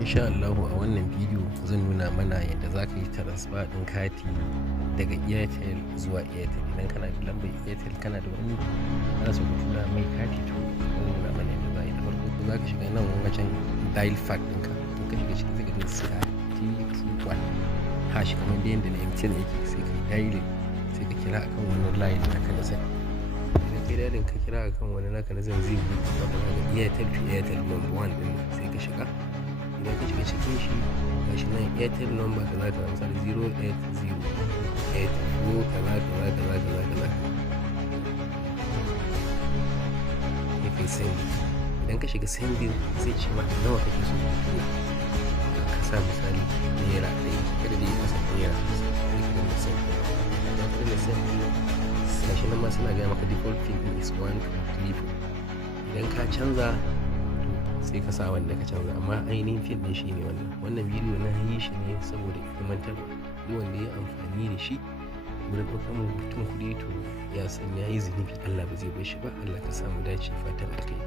Insha Allahu a wannan bidiyo zan nuna mana yadda za ka yi transfer ɗin kati daga Airtel zuwa Airtel. Idan kana da lambar Airtel kana da wani ana so ka tura mai kati to zan nuna mana yadda za a yi. Da farko za ka shiga nan wajen dial pad ɗinka. In ka shiga ciki sai ka je star 321 hash kamar dai yadda na MTN yake sai ka yi dialing sai ka kira akan wani line naka na zan. Idan kai dialing ka kira akan wani naka na zan zai buɗe maka daga Airtel to Airtel number 1 ɗin sai ka shiga. Idan ka shiga cikin shi ga shi nan Airtel number kaza kaza misali 08084 kaza kaza kaza kaza kaza sai kai send. Idan ka shiga sending zai ce maka nawa kake so ka tura, ka sa misali naira 100 kada dai ka sa naira 50 sai ka danna send. Idan ka danna send ga shi nan ma suna gaya maka default pin is 1234. Idan ka canza sai ka sa wanda ka canza, amma ainihin fim ɗin shi ne wannan bidiyo na yi shi ne saboda ilmantarwa. Duk wanda ya amfani da shi wurin ɗaukar mutum kuɗi to ya san ya yi zunubi, Allah ba zai bar shi ba. Allah ka samu dace, fatan alkai.